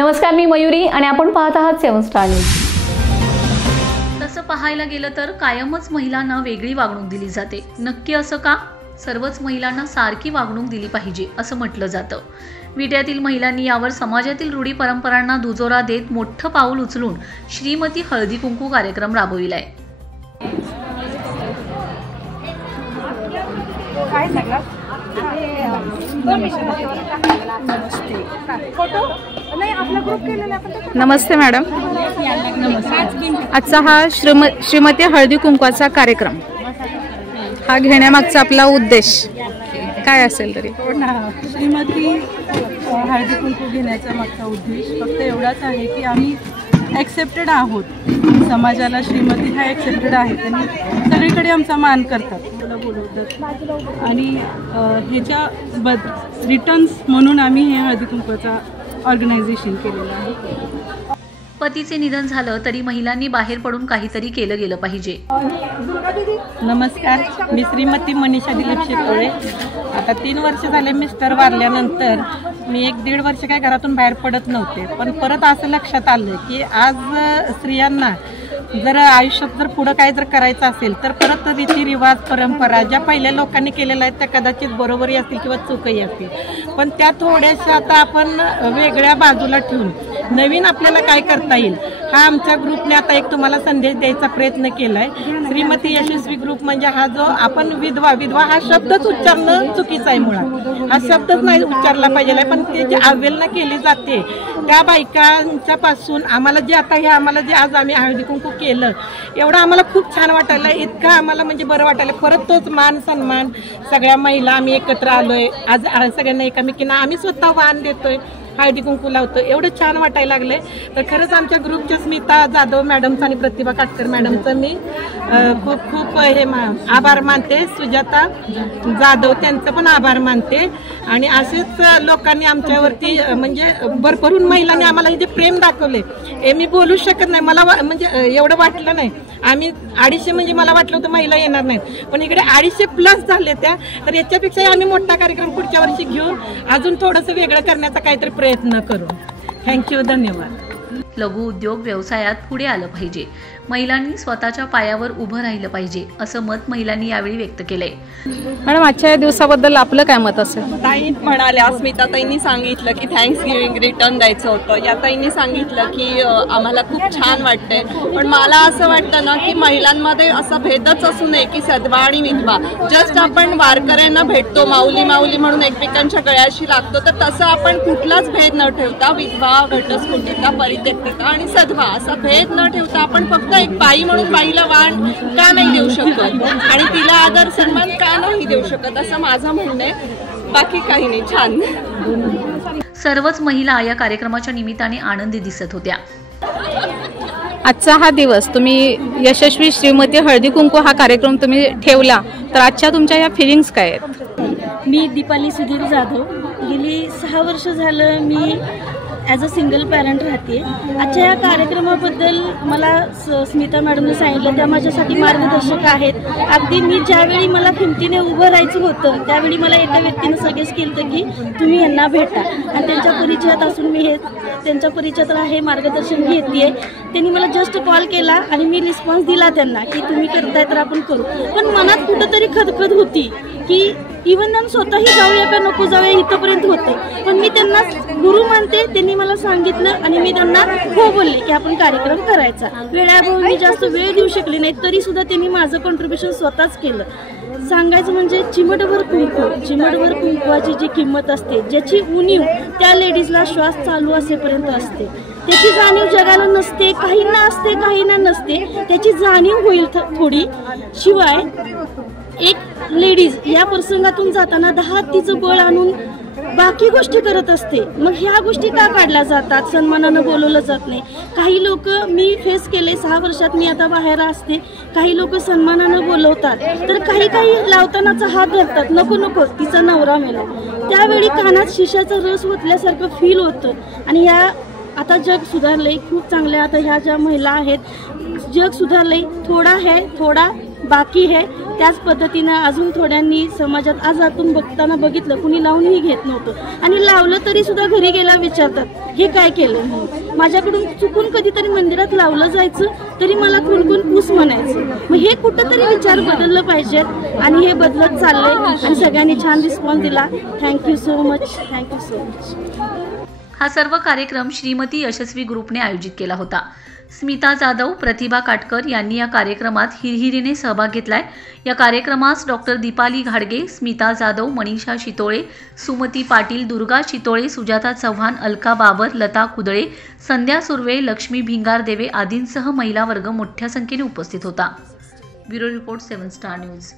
नमस्कार, मी मयुरी आणि आपण पाहत आहात 7 स्टार न्यूज। तसं पाहायला गेलं तर कायमच महिलांना वेगळी वागणूक दिली जाते। नक्की असं का? सर्वच महिलांना सारखी वागणूक दिली पाहिजे असं म्हटलं जातं। विट्यातील महिलांनी यावर समाजातील रूढी परंपरांना दुजोरा देत मोठं पाऊल उचलून श्रीमती हळदी कुंकू कार्यक्रम राबविलाय। नमस्ते मॅडम। आजचा हा श्रीमती हळदी कुंकवाचा कार्यक्रम हा घेण्यामागचा आपला उद्देश काय असेल तरी? श्रीमती हळदी कुंकू घेण्याचा मागचा उद्देश फक्त एवढाच आहे की आम्ही ॲक्सेप्टेड आहोत, समाजाला श्रीमती हा ॲक्सेप्टेड आहे, त्यांनी सगळीकडे आमचा मान करतात, मला बोलवतात आणि ह्याच्या रिटर्न्स म्हणून आम्ही हे हळदी कुंकवाचा ऑर्गनायझेशन केलेलं आहे। पतीचे निधन झालं तरी महिलांनी बाहेर पडून काहीतरी केलं गेलं पाहिजे। नमस्कार, मी श्रीमती मनीषा दिलीप शेकोळे। आता 3 वर्ष झाले मिस्टर वारल्यानंतर मी 1-1.5 वर्ष काय घरातून बाहेर पडत नव्हते, पण परत असं लक्षात आलं की आज स्त्रियांना जर आयुष्यात जर पुढं काय जर करायचं असेल तर परत रीतिरिवाज परंपरा ज्या पहिल्या लोकांनी केलेल्या आहेत त्या कदाचित बरोबरही असतील किंवा चुकही असतील, पण त्या थोड्याशा आता आपण वेगळ्या बाजूला ठेवून नवीन आपल्याला काय करता येईल हा आमच्या ग्रुपने आता एक तुम्हाला संदेश द्यायचा प्रयत्न केलाय। श्रीमती यशस्वी ग्रुप म्हणजे हा जो आपण विधवा हा शब्दच उच्चारणं चुकीचा आहे, मुळात हा शब्दच नाही उच्चारला पाहिजे, पण ते जे अवहेलना केली जाते त्या बायकांच्या पासून आम्हाला जे आता हे आम्हाला जे आज आम्ही हळदी कुंकू केलं एवढं आम्हाला खूप छान वाटायला, इतकं आम्हाला म्हणजे बरं वाटायला। परत तोच मान सन्मान सगळ्या महिला आम्ही एकत्र आलोय, आज सगळ्यांना एकामेकींना आम्ही स्वतः वाण देतोय, हळदी कुंकू लावतो, एवढं छान वाटायला लागले। तर खरंच आमच्या ग्रुपच्या स्मिता जाधव मॅडमचं आणि प्रतिभा काटकर मॅडमचं मी खूप खूप हे आभार मानते, सुजाता जाधव त्यांचं पण आभार मानते आणि असेच लोकांनी आमच्यावरती म्हणजे भरभरून महिलांनी आम्हाला हे जे प्रेम दाखवले हे मी बोलू शकत नाही, मला म्हणजे एवढं वाटलं नाही। आम्ही 250 म्हणजे मला वाटलं होतं महिला येणार नाहीत, पण इकडे 250+ झाले त्या, तर याच्यापेक्षाही आम्ही मोठा कार्यक्रम पुढच्या वर्षी घेऊन अजून थोडंसं वेगळं करण्याचा काहीतरी प्रयत्न करू। थँक्यू, धन्यवाद। लघु उद्योग व्यवसायात पुढे आलं पाहिजे, महिलांनी स्वतःच्या पायावर उभं राहिलं पाहिजे असं मत महिलांनी यावेळी व्यक्त केलंय। मॅडम, आजच्या दिवसाबद्दल आपलं काय मत असेल? ताई म्हणाल्या, स्मिता ताईंनी सांगितलं की थँक्स गिव्हिंग रिटर्न द्यायचं होतं, या ताईंनी सांगितलं की आम्हाला खूप छान वाटतंय, पण मला असं वाटतं ना की महिलांमध्ये असा भेदच असू नये की सद्वा आणि विधवा, जस्ट आपण वारकऱ्यांना भेटतो माऊली माऊली म्हणून एकमेकांच्या गळ्याशी लागतो, तर तसं आपण कुठलाच भेद न ठेवता विधवा, घटस्फोटिता, परित्यक्तिता आणि सद्वा असा भेद न ठेवता आपण फक्त एक बाई म्हणून बाईला वाण का नाही देऊ शकत आणि तिला आदर सन्मान का नाही देऊ शकत असं माझं म्हणणं आहे, बाकी काही नाही। छान। सर्वच महिला या कार्यक्रमाच्या निमित्ताने आनंदी दिसत होत्या। आजचा हा दिवस तुम्ही यशस्वी श्रीमती हळदी कुंकू हा कार्यक्रम तुम्ही ठेवला, तर आजच्या तुमच्या या फिलिंग्स काय आहेत? मी दीपाली सुधीर जाधव, गेली 6 वर्ष झालं मी ॲज अ सिंगल पॅरेंट राहते। आजच्या या कार्यक्रमाबद्दल मला स्मिता मॅडमने सांगितलं, त्या माझ्यासाठी मार्गदर्शक आहेत। अगदी मी ज्यावेळी मला खिमतीने उभं राहायचं होतं त्यावेळी मला एका व्यक्तीनं सजेस्ट केलं की तुम्ही यांना भेटा, आणि त्यांच्या परिचयात असून मी हे त्यांच्या परिचयात हे मार्गदर्शन घेते। त्यांनी मला जस्ट कॉल केला आणि मी रिस्पॉन्स दिला त्यांना की तुम्ही करताय तर आपण करू, पण मनात कुठंतरी खदखद होती की इव्हन त्यांना स्वतःही जाऊया का नको जाऊया इथंपर्यंत होते, पण मी त्यांना गुरु मानते, त्यांनी मला सांगितलं आणि मी त्यांना हो बोलले की आपण कार्यक्रम करायचा। वेळाभावी मी जास्त वेळ देऊ शकले नाही, तरी सुद्धा त्यांनी माझं कॉन्ट्रीब्युशन स्वतःच केलं। सांगायचं म्हणजे चिमटभर कुंकवाची जी किंमत असते, ज्याची उणीव त्या लेडीजला श्वास चालू असेपर्यंत असते, त्याची जाणीव जगाला नसते, काहींना असते काहींना नसते, त्याची जाणीव होईल थोडी। शिवाय एक लेडीज या प्रसंगातून जाताना 10 तिचं बळ आणून बाकी गोष्टी करत असते, मग ह्या गोष्टी का काढल्या जातात, सन्मानानं बोलवलं जात नाही। काही लोक मी फेस केले 6 वर्षात, मी आता बाहेर असते, काही लोक सन्मानानं बोलवतात तर काही लावतानाचा हात धरतात, नको नको तिचा नवरा मेला, त्यावेळी कानात शिशाचा रस ओतल्यासारखं फील होतं। आणि ह्या आता जग सुधारलंय खूप चांगलं, आता ह्या ज्या महिला आहेत जग सुधारलंय, थोडा बाकी आहे त्याच पद्धतीनं अजून थोड्यांनी समाजात आज आतून बघताना बघितलं कुणी लावूनही घेत नव्हतं आणि लावलं तरी सुद्धा घरी गेला विचारतात हे काय केलं म्हणून. माझ्याकडून चुकून कधीतरी मंदिरात लावलं जायचं तरी मला कोण पूस म्हणायचं. मग हे कुठंतरी विचार बदललं पाहिजेत आणि हे बदलत चाललंय आणि सगळ्यांनी छान रिस्पॉन्स दिला. Thank you so much. Thank you so much. हा सर्व कार्यक्रम श्रीमती यशस्वी ग्रुपने आयोजित केला होता. स्मिता जाधव, प्रतिभा काटकर यांनी या कार्यक्रमात हिरहिरीने सहभाग घेतलाय. या कार्यक्रमास डॉक्टर दीपाली घाडगे, स्मिता जाधव, मनीषा शितोळे, सुमती पाटील, दुर्गा शितोळे, सुजाता चव्हाण, अलका बाबर, लता कुदळे, संध्या सुर्वे, लक्ष्मी भिंगारदेवे आदींसह महिला वर्ग मोठ्या संख्येने उपस्थित होता. Bureau report 7 star news.